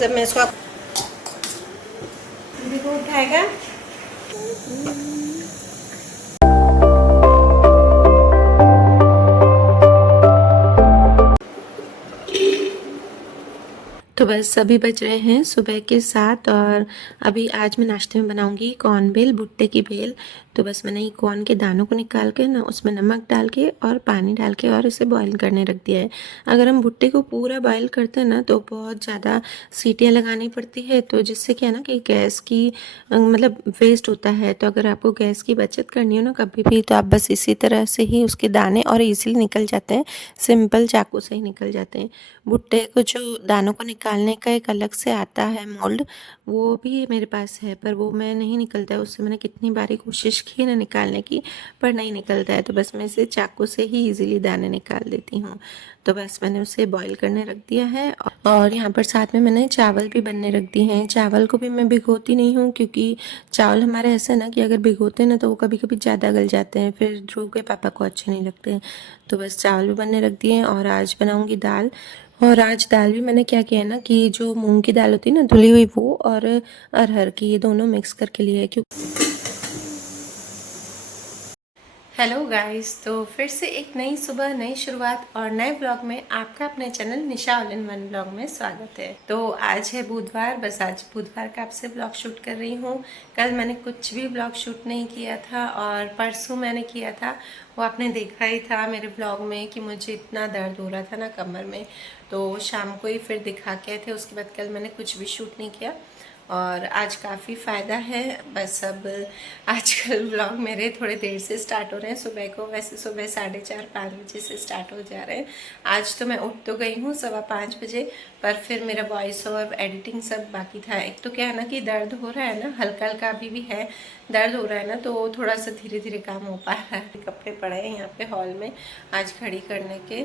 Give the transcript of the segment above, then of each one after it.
जब मैं इसको उठाएगा। तो बस अभी बज रहे हैं सुबह के 7 और अभी आज मैं नाश्ते में बनाऊंगी कॉर्न बेल, भुट्टे की बेल। तो बस मैंने ये कॉर्न के दानों को निकाल के ना उसमें नमक डाल के और पानी डाल के और इसे बॉईल करने रख दिया है। अगर हम भुट्टे को पूरा बॉईल करते हैं ना तो बहुत ज़्यादा सीटियाँ लगानी पड़ती है, तो जिससे क्या है ना कि गैस की मतलब वेस्ट होता है। तो अगर आपको गैस की बचत करनी हो ना कभी भी, तो आप बस इसी तरह से ही उसके दाने और ईज़िली निकल जाते हैं, सिंपल चाकू से ही निकल जाते हैं। भुट्टे को जो दानों को निकालने का एक अलग से आता है मोल्ड, वो भी मेरे पास है, पर वो मैं नहीं निकलता है उससे। मैंने कितनी बारी कोशिश की ना निकालने की, पर नहीं निकलता है। तो बस मैं इसे चाकू से ही इजीली दाने निकाल देती हूँ। तो बस मैंने उसे बॉईल करने रख दिया है और यहाँ पर साथ में मैंने चावल भी बनने रख दिए हैं। चावल को भी मैं भिगोती नहीं हूँ, क्योंकि चावल हमारे ऐसा ना कि अगर भिगोते हैं ना तो वो कभी कभी ज़्यादा गल जाते हैं, फिर ध्रुव के पापा को अच्छे नहीं लगते हैं। तो बस चावल भी बनने रख दिए हैं और आज बनाऊँगी दाल। और आज दाल भी मैंने क्या किया है ना कि जो मूंग की दाल होती है ना धुली हुई, वो और अरहर की, ये दोनों मिक्स करके लिए है। क्योंकि हेलो गाइस, तो फिर से एक नई सुबह, नई शुरुआत और नए ब्लॉग में आपका अपने channel Nisha all in one blog में स्वागत है। तो आज है बुधवार, बस आज बुधवार का आपसे ब्लॉग शूट कर रही हूँ। कल मैंने कुछ भी ब्लॉग शूट नहीं किया था और परसों मैंने किया था, वो आपने देखा ही था मेरे ब्लॉग में कि मुझे इतना दर्द हो रहा था ना कमर में, तो शाम को ही फिर दिखा के थे। उसके बाद कल मैंने कुछ भी शूट नहीं किया और आज काफ़ी फ़ायदा है। बस अब आजकल व्लॉग मेरे थोड़े देर से स्टार्ट हो रहे हैं सुबह को, वैसे सुबह 4:30-5 बजे से स्टार्ट हो जा रहे हैं। आज तो मैं उठ तो गई हूँ 5:15 बजे, पर फिर मेरा वॉइस ओवर एडिटिंग सब बाकी था। एक तो क्या है ना कि दर्द हो रहा है ना, हल्का हल्का अभी भी है, दर्द हो रहा है ना, तो थोड़ा सा धीरे धीरे काम हो पा रहा है। कपड़े पड़े हैं यहाँ पे हॉल में आज खड़ी करने के,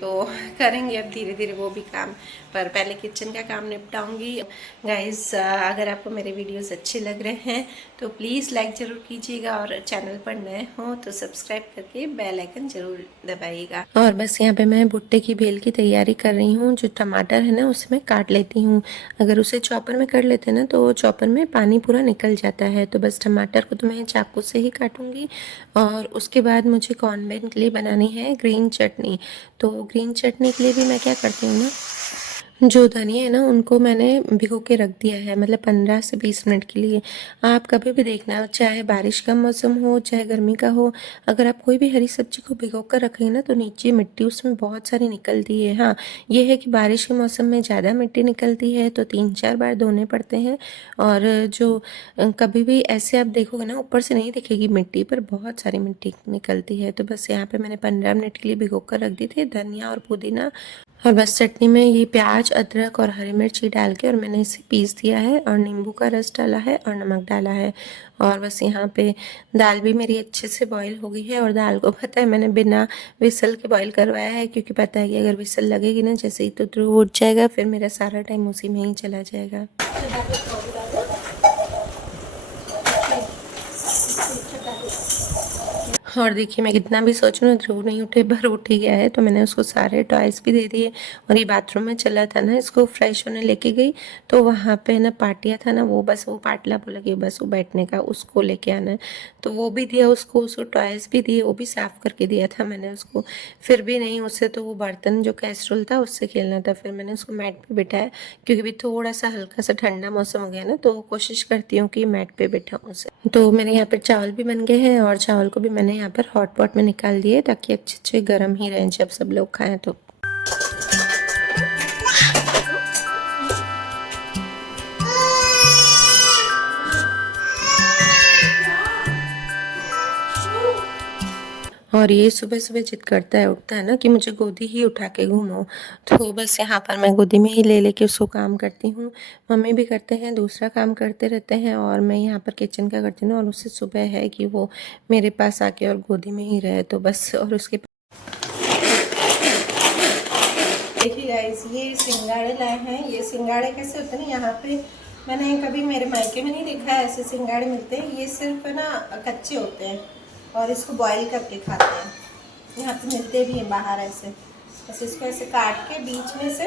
तो करेंगे अब धीरे धीरे वो भी काम, पर पहले किचन का काम निपटाऊंगी। गाइस, अगर आपको मेरे वीडियोस अच्छे लग रहे हैं तो प्लीज़ लाइक ज़रूर कीजिएगा और चैनल पर नए हो तो सब्सक्राइब करके बेल आइकन ज़रूर दबाइएगा। और बस यहाँ पे मैं भुट्टे की बेल की तैयारी कर रही हूँ। जो टमाटर है ना उसे मैं काट लेती हूँ। अगर उसे चॉपर में कर लेते हैं ना तो चॉपर में पानी पूरा निकल जाता है। तो बस टमाटर को तो मैं चाकू से ही काटूँगी। और उसके बाद मुझे कॉर्नबेल के लिए बनानी है ग्रीन चटनी। तो ग्रीन चटनी के लिए भी मैं क्या करती हूँ ना, जो धनिया है ना उनको मैंने भिगो के रख दिया है, मतलब 15 से 20 मिनट के लिए। आप कभी भी देखना, चाहे बारिश का मौसम हो चाहे गर्मी का हो, अगर आप कोई भी हरी सब्जी को भिगो कर रखेंगे ना तो नीचे मिट्टी उसमें बहुत सारी निकलती है। हाँ, ये है कि बारिश के मौसम में ज़्यादा मिट्टी निकलती है, तो 3-4 बार धोने पड़ते हैं। और जो कभी भी ऐसे आप देखोगे ना ऊपर से नहीं दिखेगी मिट्टी, पर बहुत सारी मिट्टी निकलती है। तो बस यहाँ पे मैंने 15 मिनट के लिए भिगो कर रख दी थी धनिया और पुदीना। और बस चटनी में ये प्याज, अदरक और हरी मिर्ची डाल के और मैंने इसे पीस दिया है और नींबू का रस डाला है और नमक डाला है। और बस यहाँ पे दाल भी मेरी अच्छे से बॉईल हो गई है। और दाल को पता है मैंने बिना विसल के बॉईल करवाया है, क्योंकि पता है कि अगर विसल लगेगी ना जैसे ही तो ध्रुव उठ जाएगा, फिर मेरा सारा टाइम उसी में ही चला जाएगा। और देखिए मैं कितना भी सोचूं ना ध्रुव नहीं उठे, पर उठ ही गया है। तो मैंने उसको सारे टॉयज़ भी दे दिए। और ये बाथरूम में चला था ना, इसको फ्रेश होने लेके गई तो वहाँ पे ना पाटिया था ना, वो बस वो पाटला बोला कि बस वो बैठने का उसको लेके आना है, तो वो भी दिया उसको टॉयज़ भी दिए, वो भी साफ़ करके दिया था मैंने उसको। फिर भी नहीं, उससे तो वो बर्तन जो कैस्ट्रोल था उससे खेलना था। फिर मैंने उसको मैट पे बिठाया, क्योंकि अभी थोड़ा सा हल्का सा ठंडा मौसम हो गया ना, तो कोशिश करती हूँ कि मैट पे बिठाऊँ उसे। तो मेरे यहाँ पर चावल भी बन गए हैं और चावल को भी मैंने यहाँ पर हॉट पॉट में निकाल दिए, ताकि अच्छे अच्छे गर्म ही रहें जब सब लोग खाएं तो। और ये सुबह सुबह जिद करता है, उठता है ना कि मुझे गोदी ही उठा के घूमो। तो बस यहाँ पर मैं गोदी में ही ले लेके उसको काम करती हूँ। मम्मी भी करते हैं, दूसरा काम करते रहते हैं, और मैं यहाँ पर किचन का करती हूँ। और उससे सुबह है कि वो मेरे पास आके और गोदी में ही रहे, तो बस। और उसके देखिए गाइस, ये सिंगाड़े लाए हैं। ये सिंगाड़े कैसे होते हैं ना, यहाँ पे मैंने कभी मेरे मायके में नहीं देखा है ऐसे सिंगाड़े मिलते हैं। ये सिर्फ ना कच्चे होते हैं और इसको बॉईल करके खाते हैं। यहाँ पे मिलते भी हैं बाहर ऐसे। बस इसको ऐसे काट के बीच में से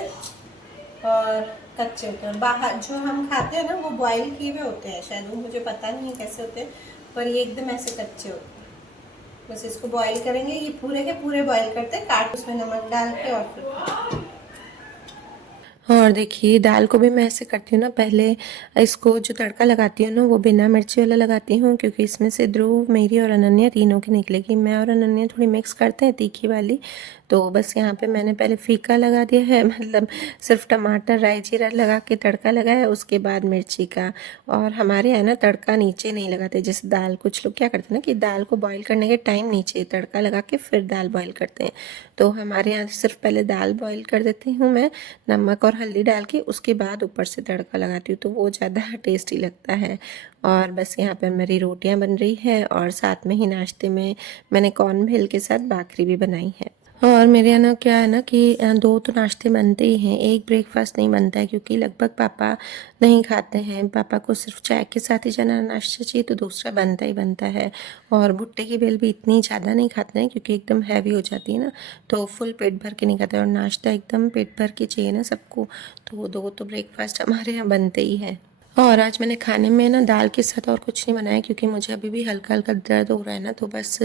और कच्चे होते हैं। बाहर जो हम खाते हैं ना वो बॉईल किए हुए होते हैं शायद, वो मुझे पता नहीं है कैसे होते हैं, पर ये एकदम ऐसे कच्चे होते हैं। बस इसको बॉईल करेंगे, ये पूरे के पूरे बॉईल करते हैं, काट उसमें नमक डाल के और फिर। और देखिए दाल को भी मैं ऐसे करती हूँ ना, पहले इसको जो तड़का लगाती हूँ ना वो बिना मिर्ची वाला लगाती हूँ, क्योंकि इसमें से ध्रुव, मेरी और अनन्या तीनों की निकलेगी। मैं और अनन्या थोड़ी मिक्स करते हैं तीखी वाली, तो बस यहाँ पे मैंने पहले फीका लगा दिया है, मतलब सिर्फ टमाटर राई जीरा लगा के तड़का लगाया, उसके बाद मिर्ची का। और हमारे यहाँ ना तड़का नीचे नहीं लगाते, जैसे दाल कुछ लोग क्या करते हैं ना कि दाल को बॉईल करने के टाइम नीचे तड़का लगा के फिर दाल बॉईल करते हैं, तो हमारे यहाँ सिर्फ पहले दाल बॉईल कर देती हूँ मैं नमक और हल्दी डाल के, उसके बाद ऊपर से तड़का लगाती हूँ, तो वो ज़्यादा टेस्टी लगता है। और बस यहाँ पर मेरी रोटियाँ बन रही है और साथ में ही नाश्ते में मैंने कॉर्नफेल के साथ भाखरी भी बनाई है। और मेरे यहाँ ना क्या है ना कि दो तो नाश्ते बनते ही हैं, एक ब्रेकफास्ट नहीं बनता है, क्योंकि लगभग पापा नहीं खाते हैं, पापा को सिर्फ चाय के साथ ही जना नाश्ता चाहिए, तो दूसरा बनता ही बनता है। और भुट्टे की बेल भी इतनी ज़्यादा नहीं खाते हैं, क्योंकि एकदम हैवी हो जाती है ना, तो फुल पेट भर के नहीं खाते, और नाश्ता एकदम पेट भर के चाहिए ना सबको, तो दो तो ब्रेकफास्ट हमारे यहाँ बनते ही हैं। और आज मैंने खाने में ना दाल के साथ और कुछ नहीं बनाया, क्योंकि मुझे अभी भी हल्का हल्का दर्द हो रहा है ना, तो बस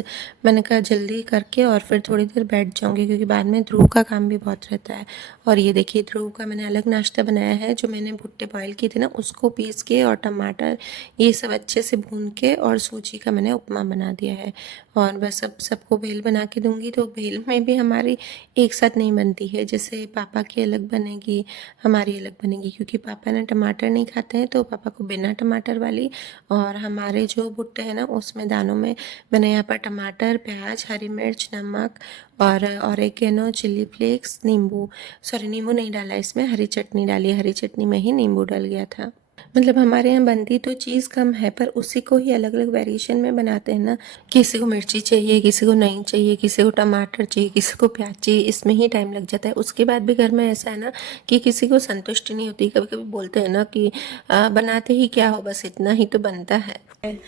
मैंने कहा जल्दी करके और फिर थोड़ी देर बैठ जाऊंगी, क्योंकि बाद में ध्रुव का काम भी बहुत रहता है। और ये देखिए ध्रुव का मैंने अलग नाश्ता बनाया है, जो मैंने भुट्टे बॉयल किए थे ना उसको पीस के और टमाटर ये सब अच्छे से भून के और सूजी का मैंने उपमा बना दिया है। और बस अब सबको भेल बना के दूंगी, तो भेल में भी हमारी एक साथ नहीं बनती है, जैसे पापा की अलग बनेगी हमारी अलग बनेगी, क्योंकि पापा ना टमाटर नहीं खाते हैं, तो पापा को बिना टमाटर वाली, और हमारे जो भुट्टे हैं ना उसमें दानों में मैंने यहाँ पर टमाटर, प्याज, हरी मिर्च, नमक और ऑरिगेनो, चिली फ्लेक्स, नींबू, सॉरी नींबू नहीं डाला इसमें, हरी चटनी डाली, हरी चटनी में ही नींबू डल गया था। मतलब हमारे यहाँ बनती तो चीज़ कम है, पर उसी को ही अलग अलग वेरिएशन में बनाते हैं ना, किसी को मिर्ची चाहिए, किसी को नहीं चाहिए, किसी को टमाटर चाहिए, किसी को प्याज चाहिए, इसमें ही टाइम लग जाता है। उसके बाद भी घर में ऐसा है ना कि किसी को संतुष्टि नहीं होती, कभी कभी बोलते हैं ना कि बनाते ही क्या हो, बस इतना ही तो बनता है।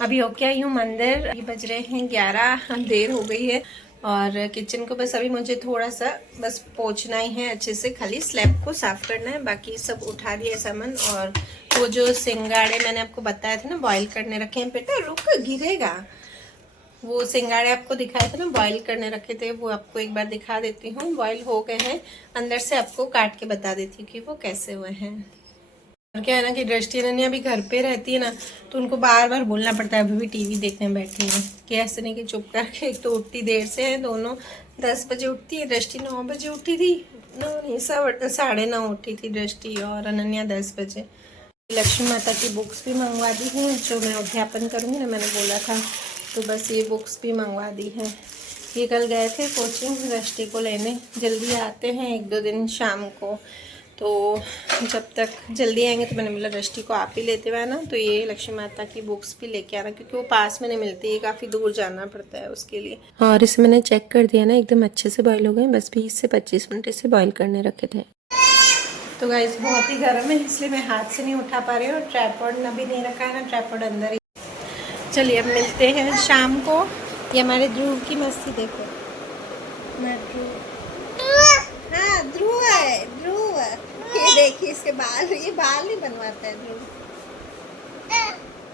अभी होके आई हूँ मंदिर, अभी बज रहे हैं 11, देर हो गई है, और किचन को बस अभी मुझे थोड़ा सा बस पोंछना ही है अच्छे से, खाली स्लैब को साफ करना है, बाकी सब उठा दिया सामान। और वो जो सिंगाड़े मैंने आपको बताया था ना बॉईल करने रखे हैं, बेटा रुक गिरेगा, वो सिंगाड़े आपको दिखाए थे ना बॉईल करने रखे थे, वो आपको एक बार दिखा देती हूँ। बॉईल हो गए हैं, अंदर से आपको काट के बता देती हूँ कि वो कैसे हुए हैं। और क्या है ना कि दृष्टि अनन्या भी घर पे रहती है ना, तो उनको बार बार बोलना पड़ता है, अभी भी टीवी देखने बैठी है कि ऐसे नहीं कि चुप करके। एक तो उठती देर से है, दोनों 10 बजे उठती है, दृष्टि 9 बजे उठी थी, 9 नहीं 9:30 उठी थी दृष्टि, और अनन्या 10 बजे। लक्ष्मी माता की बुक्स भी मंगवा दी हैं, जो मैं अध्यापन करूँगी ना, मैंने बोला था, तो बस ये बुक्स भी मंगवा दी हैं। ये कल गए थे कोचिंग दृष्टि को लेने, जल्दी आते हैं 1-2 दिन शाम को, तो जब तक जल्दी आएंगे तो मैंने बोला दृष्टि को आप ही लेते हुए ना, तो ये लक्ष्मी माता की बुक्स भी लेके आना, क्योंकि वो पास में नहीं मिलती है, काफ़ी दूर जाना पड़ता है उसके लिए। और इसे मैंने चेक कर दिया ना, एकदम अच्छे से बॉईल हो गए, बस 20 से 25 मिनट इसे बॉईल करने रखे थे। तो गाइस बहुत ही गर्म है, इसलिए मैं हाथ से नहीं उठा पा रही हूँ, ट्राइपॉड ना भी नहीं रखा है ना, ट्राइपॉड अंदर ही। चलिए अब मिलते हैं शाम को। ये हमारे ध्रुव की मस्ती देखो, हाँ ध्रुव है, ध्रुव, ये देखिए इसके बाल, ये बाल नहीं बनवाता है ध्रुव,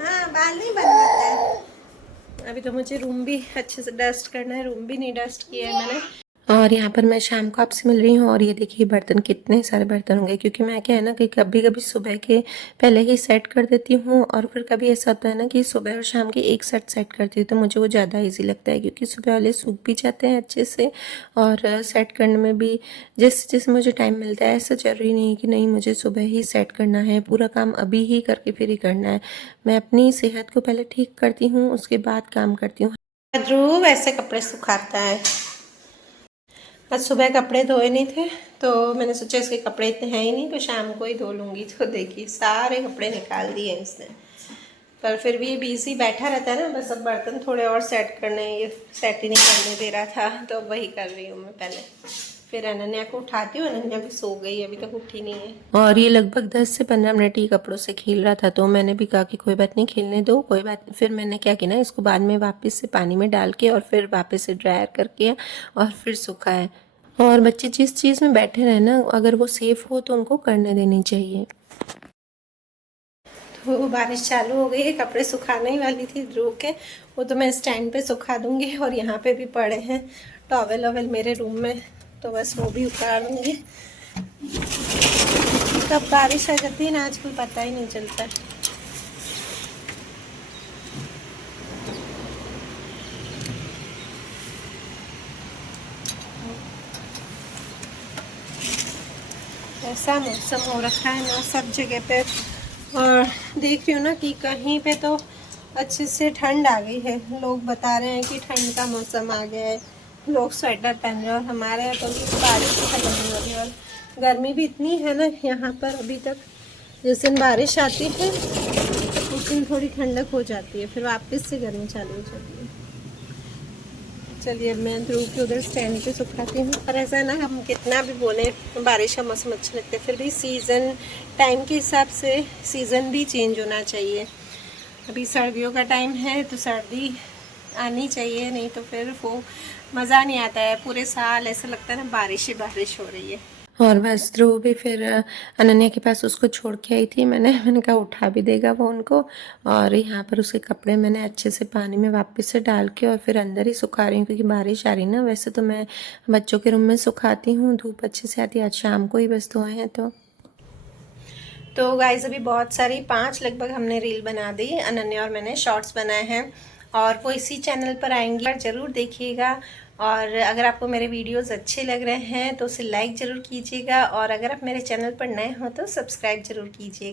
हाँ बाल नहीं बनवाता है। अभी तो मुझे रूम भी अच्छे से डस्ट करना है, रूम भी नहीं डस्ट किया है मैंने। और यहाँ पर मैं शाम को आपसे मिल रही हूँ, और ये देखिए बर्तन, कितने सारे बर्तन होंगे, क्योंकि मैं क्या है ना कि कभी कभी सुबह के पहले ही सेट कर देती हूँ, और फिर कभी ऐसा होता है ना कि सुबह और शाम के एक साथ सेट करती हूँ, तो मुझे वो ज़्यादा इजी लगता है, क्योंकि सुबह वाले सूख भी जाते हैं अच्छे से, और सेट करने में भी जैसे जैसे मुझे टाइम मिलता है, ऐसा जरूरी नहीं कि नहीं मुझे सुबह ही सेट करना है, पूरा काम अभी ही करके फिर ही करना है। मैं अपनी सेहत को पहले ठीक करती हूँ, उसके बाद काम करती हूँ। ध्रुव ऐसे कपड़े सुखाता है। आज सुबह कपड़े धोए नहीं थे, तो मैंने सोचा इसके कपड़े इतने हैं ही नहीं, तो शाम को ही धो लूँगी। तो देखिए सारे कपड़े निकाल दिए इसने, पर फिर भी ये बिजी बैठा रहता है ना, बस अब बर्तन थोड़े और सेट करने, ये सेट ही नहीं करने दे रहा था, तो वही कर रही हूँ मैं पहले। फिर अनन्या को उठाती हूँ, अनन्या भी सो गई, अभी तक उठी नहीं है। और ये लगभग 10 से 15 मिनट ही कपड़ों से खेल रहा था, तो मैंने भी कहा कि कोई बात नहीं, खेलने दो, कोई बात नहीं। फिर मैंने क्या किया ना, इसको बाद में वापस से पानी में डाल के और फिर वापस से ड्रायर करके और फिर सुखाया। और बच्चे जिस चीज़ में बैठे रहे ना, अगर वो सेफ हो तो उनको करने देनी चाहिए। तो बारिश चालू हो गई है, कपड़े सुखाने ही वाली थी ध्रुव के, वो तो मैं स्टैंड पे सुखा दूंगी। और यहाँ पे भी पड़े हैं टॉवेल वॉवेल मेरे रूम में, तो बस वो भी उतार दूंगी। कब बारिश आ जाती है ना आजकल पता ही नहीं चलता। ऐसा मौसम हो रखा है ना सब जगह पे, और देख रही हूँ ना कि कहीं पे तो अच्छे से ठंड आ गई है। लोग बता रहे हैं कि ठंड का मौसम आ गया है, लोग स्वेटर पहन रहे हैं, और हमारे यहाँ तो अभी बारिश खत्म नहीं हो रही है। और गर्मी भी इतनी है ना यहाँ पर अभी तक। जिस दिन बारिश आती है उस दिन थोड़ी ठंडक हो जाती है, फिर वापस से गर्मी चालू हो जाती है। चलिए अब मैं ध्रुव के उधर स्टैंड पे सुखाती हूँ। पर ऐसा है ना, हम कितना भी बोले बारिश का मौसम अच्छा लगता है, फिर भी सीज़न टाइम के हिसाब से सीज़न भी चेंज होना चाहिए। अभी सर्दियों का टाइम है तो सर्दी आनी चाहिए, नहीं तो फिर वो मज़ा नहीं आता है। पूरे साल ऐसा लगता है ना बारिश ही बारिश हो रही है। और बस ध्रुव भी फिर अनन्या के पास उसको छोड़ के आई थी। मैंने कहा उठा भी देगा वो उनको। और यहाँ पर उसके कपड़े मैंने अच्छे से पानी में वापस से डाल के और फिर अंदर ही सुखा रही हूँ, क्योंकि बारिश आ रही ना। वैसे तो मैं बच्चों के रूम में सुखाती हूँ, धूप अच्छे से आती है। आज शाम को ही बस धोए हैं। तो गाइस अभी बहुत सारी 5 लगभग हमने रील बना दी, अनन्या और मैंने शॉर्ट्स बनाए हैं, और वो इसी चैनल पर आएंगी, ज़रूर देखिएगा। और अगर आपको मेरे वीडियोस अच्छे लग रहे हैं तो उसे लाइक ज़रूर कीजिएगा, और अगर आप मेरे चैनल पर नए हो तो सब्सक्राइब ज़रूर कीजिएगा।